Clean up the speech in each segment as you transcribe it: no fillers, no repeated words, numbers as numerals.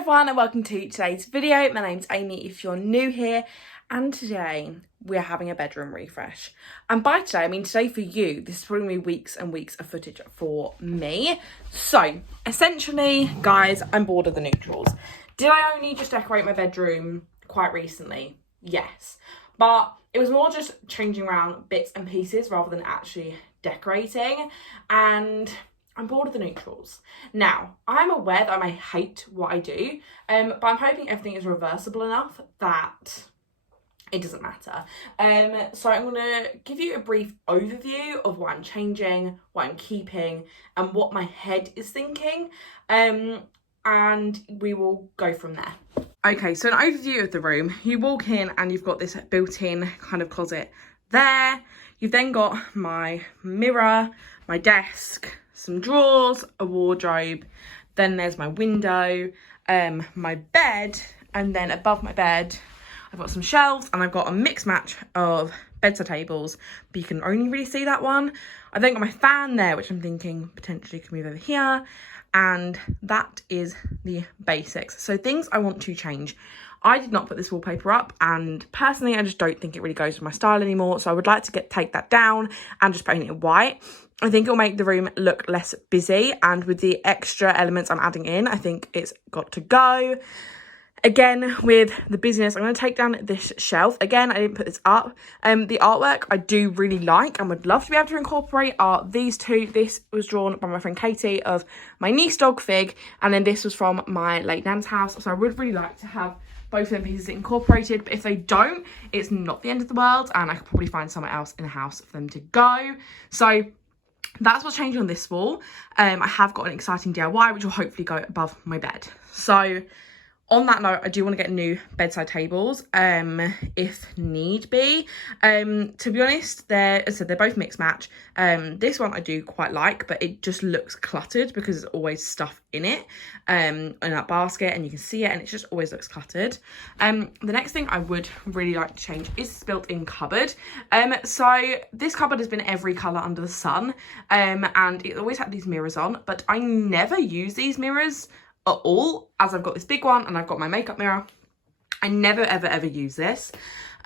everyone and welcome to today's video. My name's Amy if you're new here, and today we're having a bedroom refresh. And by today, I mean today for you, this is probably going to be weeks and weeks of footage for me. So essentially, guys, I'm bored of the neutrals. Did I only just decorate my bedroom quite recently? Yes. But it was more just changing around bits and pieces rather than actually decorating. And I'm bored of the neutrals. Now, I'm aware that I may hate what I do, but I'm hoping everything is reversible enough that it doesn't matter. So I'm going to give you a brief overview of what I'm changing, what I'm keeping, and what my head is thinking, and we will go from there. Okay, so an overview of the room. You walk in and you've got this built-in kind of closet there. You've then got my mirror, my desk, some drawers, a wardrobe, then there's my window, my bed, and then above my bed I've got some shelves and I've got a mixed match of bedside tables, but you can only really see that one. I've then got my fan there, which I'm thinking potentially can move over here, and that is the basics. So things I want to change. I did not put this wallpaper up, and personally I just don't think it really goes with my style anymore, so I would like to take that down and just paint it white. I think it'll make the room look less busy, and with the extra elements I'm adding in, I think it's got to go. Again, with the busyness, I'm going to take down this shelf. Again, I didn't put this up. The artwork I do really like and would love to be able to incorporate are these two. This was drawn by my friend Katie of my niece dog Fig, and then this was from my late nan's house. So I would really like to have both of them pieces incorporated, but if they don't, it's not the end of the world, and I could probably find somewhere else in the house for them to go. So that's what's changing on this wall. I have got an exciting DIY which will hopefully go above my bed. So on that note, I do want to get new bedside tables, if need be. To be honest, as I said, they're both mixed match. This one I do quite like, but it just looks cluttered because there's always stuff in it, in that basket, and you can see it, and it just always looks cluttered. The next thing I would really like to change is this built-in cupboard. So this cupboard has been every colour under the sun, and it always had these mirrors on, but I never use these mirrors at all, as I've got this big one and I've got my makeup mirror. I never ever use this,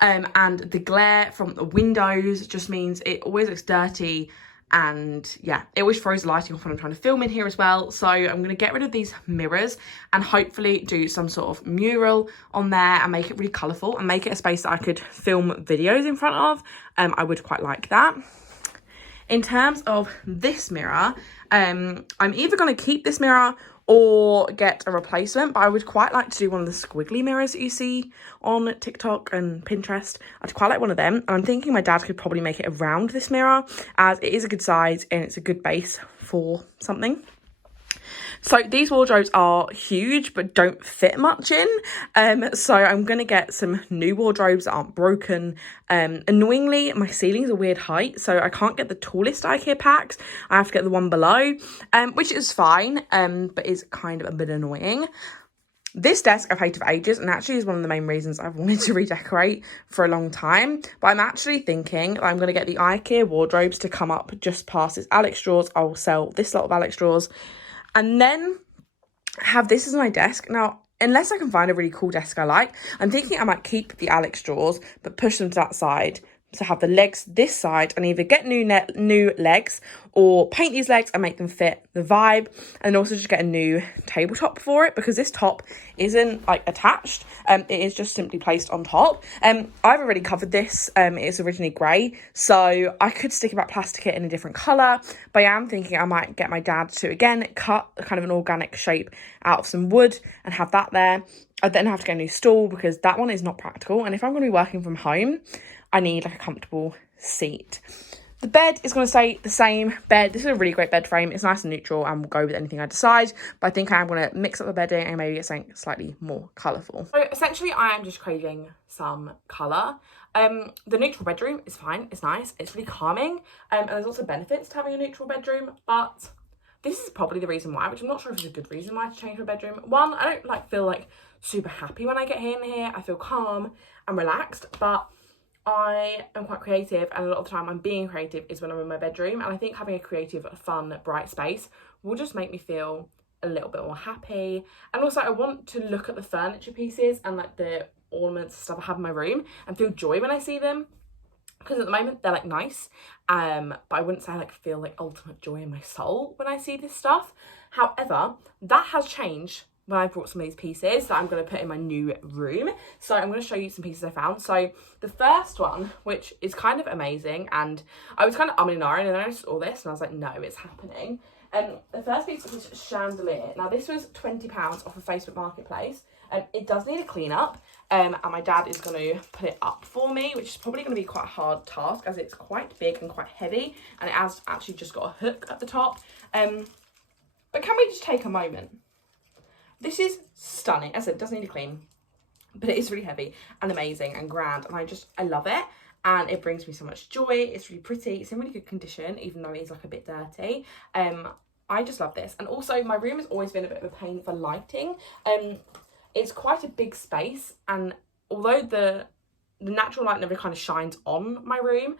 and the glare from the windows just means it always looks dirty, and yeah, it always throws the lighting off when I'm trying to film in here as well. So I'm going to get rid of these mirrors and hopefully do some sort of mural on there and make it really colourful and make it a space that I could film videos in front of. I would quite like that. In terms of this mirror, I'm either going to keep this mirror or get a replacement, but I would quite like to do one of the squiggly mirrors that you see on TikTok and Pinterest. I'd quite like one of them, and I'm thinking my dad could probably make it around this mirror, as it is a good size and it's a good base for something. So these wardrobes are huge but don't fit much in, so I'm going to get some new wardrobes that aren't broken. Annoyingly, my ceiling's a weird height, so I can't get the tallest IKEA packs. I have to get the one below, which is fine, but is kind of a bit annoying. This desk I've hated for ages, and actually is one of the main reasons I've wanted to redecorate for a long time. But I'm actually thinking I'm going to get the IKEA wardrobes to come up just past this Alex drawers. I'll sell this lot of Alex drawers, and then have this as my desk. Now, unless I can find a really cool desk I like, I'm thinking I might keep the Alex drawers, but push them to that side to have the legs this side, and either get new legs or paint these legs and make them fit the vibe, and also just get a new tabletop for it, because this top isn't like attached, it is just simply placed on top. I've already covered this. It is originally grey, so I could stick about plastic it in a different colour, but I am thinking I might get my dad to again cut kind of an organic shape out of some wood and have that there. I'd then have to get a new stool because that one is not practical, and if I'm going to be working from home, I need like a comfortable seat. The bed is going to stay the same bed. This is a really great bed frame. It's nice and neutral and will go with anything I decide. But I think I am going to mix up the bedding and maybe get something slightly more colourful. So essentially I am just craving some colour. The neutral bedroom is fine. It's nice. It's really calming. And there's also benefits to having a neutral bedroom. But this is probably the reason why, which I'm not sure if it's a good reason why to change my bedroom. One, I don't feel super happy when I get in here. I feel calm and relaxed, but I am quite creative, and a lot of the time I'm being creative is when I'm in my bedroom, and I think having a creative, fun, bright space will just make me feel a little bit more happy. And also I want to look at the furniture pieces and like the ornaments and stuff I have in my room and feel joy when I see them. Because at the moment they're like nice, but I wouldn't say I like feel like ultimate joy in my soul when I see this stuff. However, that has changed when I brought some of these pieces that I'm going to put in my new room. So I'm going to show you some pieces I found. So the first one, which is kind of amazing, and I was kind of umming and ahhing, and then I saw this and I was like, no, it's happening. The first piece was chandelier. Now this was £20 off of Facebook Marketplace. It does need a clean up, and my dad is going to put it up for me, which is probably going to be quite a hard task as it's quite big and quite heavy, and it has actually just got a hook at the top. But can we just take a moment? This is stunning. As I said, it does need a clean, but it is really heavy and amazing and grand, and I love it. And it brings me so much joy. It's really pretty. It's in really good condition, even though it is like a bit dirty. I just love this. And also my room has always been a bit of a pain for lighting. It's quite a big space, and although the natural light never kind of shines on my room,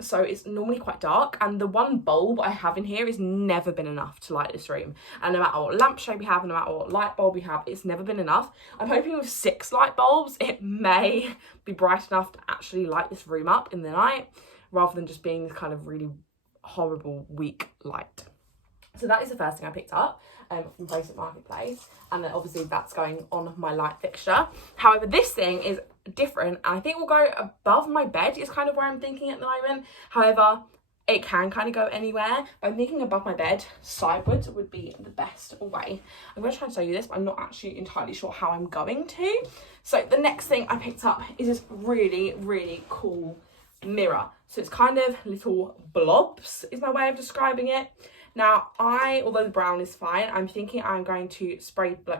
so it's normally quite dark, and the one bulb I have in here has never been enough to light this room. And no matter what lampshade we have, no matter what light bulb we have, it's never been enough. I'm hoping with 6 light bulbs it may be bright enough to actually light this room up in the night, rather than just being this kind of really horrible weak light. So that is the first thing I picked up from Facebook Marketplace, and then obviously that's going on my light fixture. However, this thing is different, and I think will go above my bed is kind of where I'm thinking at the moment. However, it can kind of go anywhere, but I'm thinking above my bed, sideways would be the best way. I'm going to try and show you this, but I'm not actually entirely sure how I'm going to. So the next thing I picked up is this really, really cool mirror. So it's kind of little blobs is my way of describing it. Now, although the brown is fine, I'm thinking I'm going to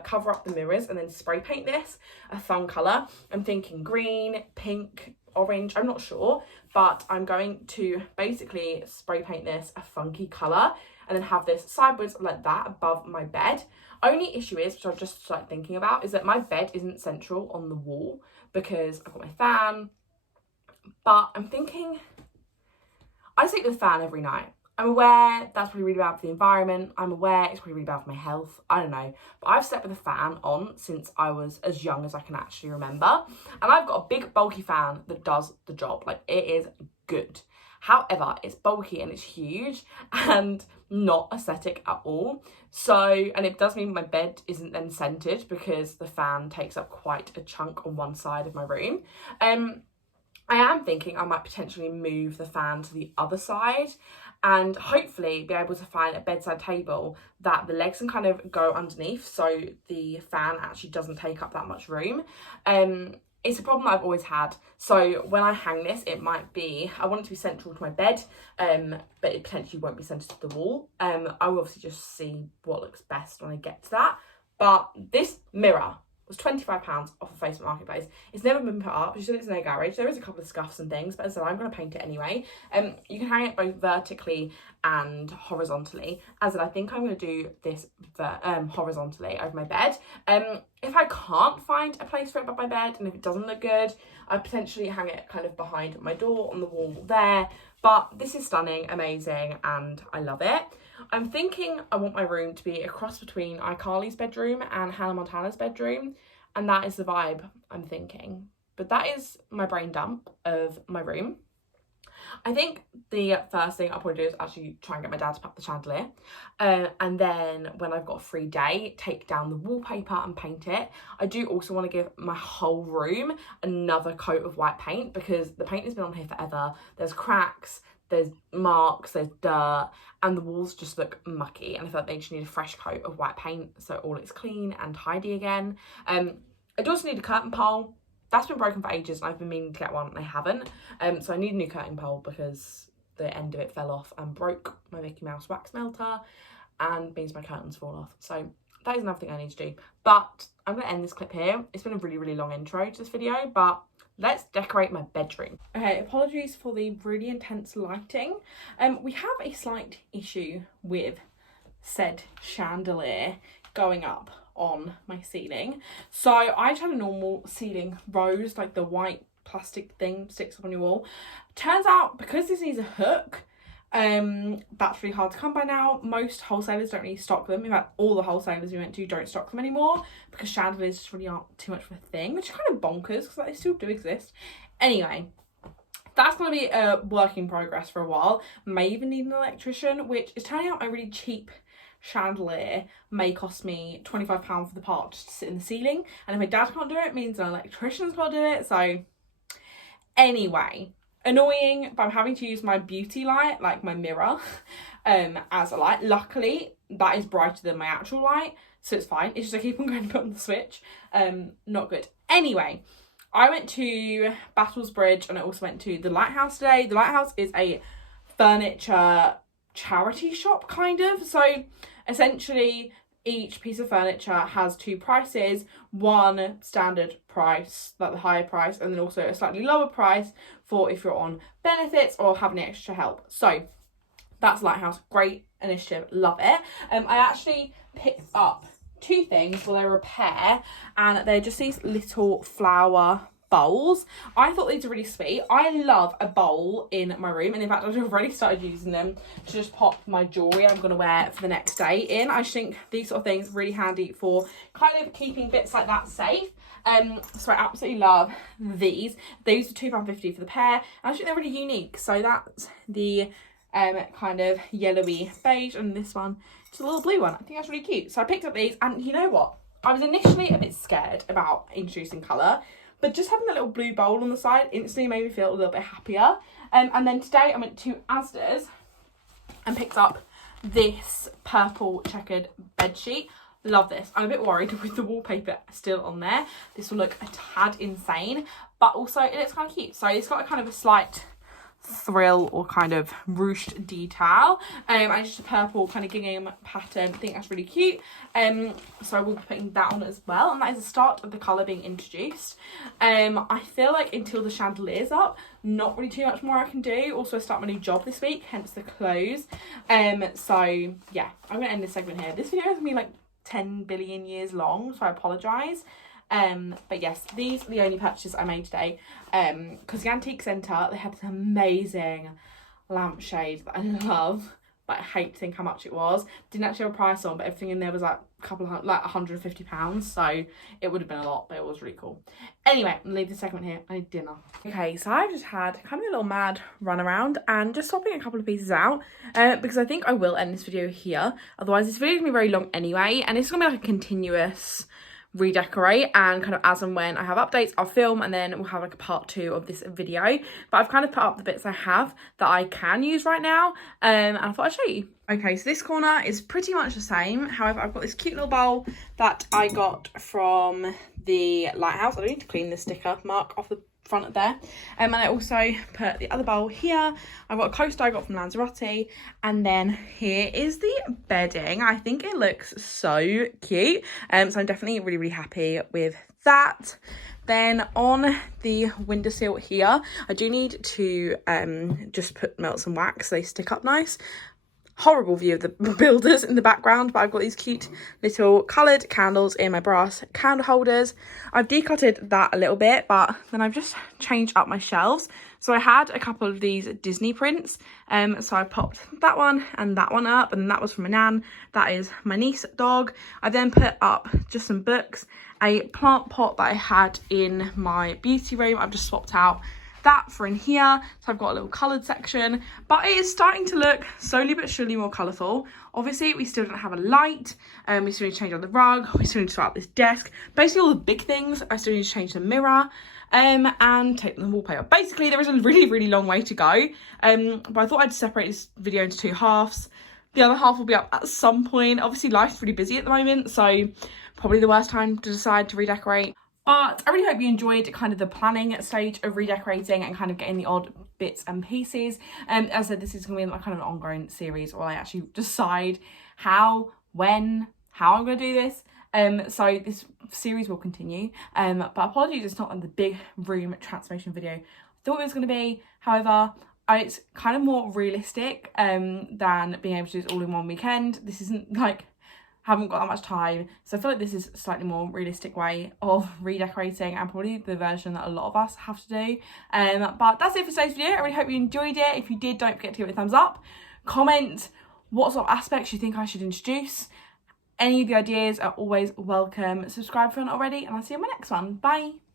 cover up the mirrors and then spray paint this a fun colour. I'm thinking green, pink, orange, I'm not sure, but I'm going to basically spray paint this a funky colour and then have this sideways like that above my bed. Only issue is, which I've just started thinking about, is that my bed isn't central on the wall because I've got my fan, but I'm thinking I sleep with a fan every night. I'm aware that's probably really bad for the environment. I'm aware it's probably really bad for my health. I don't know. But I've slept with a fan on since I was as young as I can actually remember. And I've got a big bulky fan that does the job. Like, it is good. However, it's bulky and it's huge and not aesthetic at all. So, and it does mean my bed isn't then centered because the fan takes up quite a chunk on one side of my room. I am thinking I might potentially move the fan to the other side and hopefully be able to find a bedside table that the legs can kind of go underneath so the fan actually doesn't take up that much room. It's a problem that I've always had. So when I hang this, it might be, I want it to be central to my bed, but it potentially won't be centered to the wall. I will obviously just see what looks best when I get to that. But this mirror was £25 off of Facebook Marketplace. It's never been put up. You said it's in a garage. There is a couple of scuffs and things, but as I said, I'm going to paint it anyway. You can hang it both vertically and horizontally. As I said, I think I'm going to do this horizontally over my bed. If I can't find a place for it above my bed, and if it doesn't look good, I potentially hang it kind of behind my door on the wall there. But this is stunning, amazing, and I love it. I'm thinking I want my room to be a cross between iCarly's bedroom and Hannah Montana's bedroom, and that is the vibe I'm thinking. But that is my brain dump of my room. I think the first thing I'll probably do is actually try and get my dad to pack the chandelier, and then when I've got a free day, take down the wallpaper and paint it. I do also want to give my whole room another coat of white paint because the paint has been on here forever. There's cracks, there's marks, there's dirt, and the walls just look mucky, and I feel like they just need a fresh coat of white paint so all is clean and tidy again. I do also need a curtain pole. That's been broken for ages and I've been meaning to get one and I haven't. So I need a new curtain pole because the end of it fell off and broke my Mickey Mouse wax melter and means my curtains fall off. So that is another thing I need to do. But I'm going to end this clip here. It's been a really, really long intro to this video, but let's decorate my bedroom. Okay, apologies for the really intense lighting. We have a slight issue with said chandelier going up on my ceiling. So I just had a normal ceiling rose, like the white plastic thing sticks up on your wall. Turns out because this needs a hook, That's really hard to come by now. Most wholesalers don't really stock them. In fact, all the wholesalers we went to don't stock them anymore because chandeliers just really aren't too much of a thing, which is kind of bonkers because they still do exist. Anyway, that's going to be a work in progress for a while. May even need an electrician, which is turning out a really cheap chandelier may cost me £25 for the part just to sit in the ceiling. And if my dad can't do it, it means an electrician's got to do it. So anyway, annoying, but I'm having to use my beauty light, like my mirror, as a light. Luckily, that is brighter than my actual light, so it's fine. It's just I keep on going to put on the switch. Not good. Anyway, I went to Battlesbridge and I also went to the Lighthouse today. The Lighthouse is a furniture charity shop, kind of. So essentially, each piece of furniture has two prices. One standard price, like the higher price, and then also a slightly lower price for if you're on benefits or have any extra help. So that's Lighthouse. Great initiative. Love it. I actually picked up two things. Well, they're a pair, and they're just these little flower bowls. I thought these were really sweet. I love a bowl in my room, and in fact I've already started using them to just pop my jewellery I'm going to wear for the next day in. I just think these sort of things are really handy for kind of keeping bits like that safe. So I absolutely love these. These are £2.50 for the pair, and I think they're really unique. So that's the kind of yellowy beige, and this one just a little blue one. I think that's really cute. So I picked up these, and you know what? I was initially a bit scared about introducing colour, but just having a little blue bowl on the side instantly made me feel a little bit happier. And then today I went to Asda's and picked up this purple checkered bedsheet. Love this. I'm a bit worried with the wallpaper still on there. This will look a tad insane, but also it looks kind of cute. So it's got a kind of a slight thrill or kind of ruched detail, and just a purple kind of gingham pattern. I think that's really cute. So I will be putting that on as well, and that is the start of the colour being introduced. I feel like until the chandelier's up, not really too much more I can do. Also, I start my new job this week, hence the clothes. So yeah, I'm gonna end this segment here. This video is gonna be like 10 billion years long, so I apologise. But yes, these are the only purchases I made today, because the antique centre, they had this amazing lampshade that I love, but I hate to think how much it was. Didn't actually have a price on, but everything in there was like a couple of like £150, so it would have been a lot, but it was really cool. Anyway, I'm gonna leave this segment here. I need dinner. Okay, so I've just had kind of a little mad run around and just swapping a couple of pieces out, because I think I will end this video here. Otherwise this video is gonna be very long anyway, and it's gonna be like a continuous redecorate, and kind of as and when I have updates I'll film, and then we'll have like a part 2 of this video. But I've kind of put up the bits I have that I can use right now, and I thought I'd show you. Okay, so this corner is pretty much the same. However, I've got this cute little bowl that I got from the Lighthouse. I need to clean the sticker mark off the front of there, and I also put the other bowl here. I've got a coaster I got from Lanzarote, and then here is the bedding. I think it looks so cute, so I'm definitely really happy with that. Then on the windowsill here, I do need to just melt some wax so they stick up nice. Horrible view of the builders in the background, but I've got these cute little coloured candles in my brass candle holders. I've decluttered that a little bit, but then I've just changed up my shelves. So I had a couple of these Disney prints, so I popped that one and that one up, and that was from my nan. That is my niece dog. I then put up just some books, a plant pot that I had in my beauty room. I've just swapped out that for in here, so I've got a little coloured section, but it is starting to look slowly but surely more colourful. Obviously we still don't have a light, we still need to change on the rug, we still need to sort out this desk, basically all the big things. I still need to change the mirror, and take the wallpaper. Basically there is a really long way to go, but I thought I'd separate this video into 2 halves. The other half will be up at some point. Obviously life's really busy at the moment, so probably the worst time to decide to redecorate. But I really hope you enjoyed kind of the planning stage of redecorating and kind of getting the odd bits and pieces. As I said, this is going to be like kind of an ongoing series where I actually decide how I'm going to do this. So this series will continue. But apologies, it's not like the big room transformation video I thought it was going to be. However, it's kind of more realistic than being able to do this all in one weekend. This isn't like haven't got that much time. So I feel like this is a slightly more realistic way of redecorating, and probably the version that a lot of us have to do. But that's it for today's video. I really hope you enjoyed it. If you did, don't forget to give it a thumbs up. Comment what sort of aspects you think I should introduce. Any of the ideas are always welcome. Subscribe if you're not already, and I'll see you in my next one. Bye.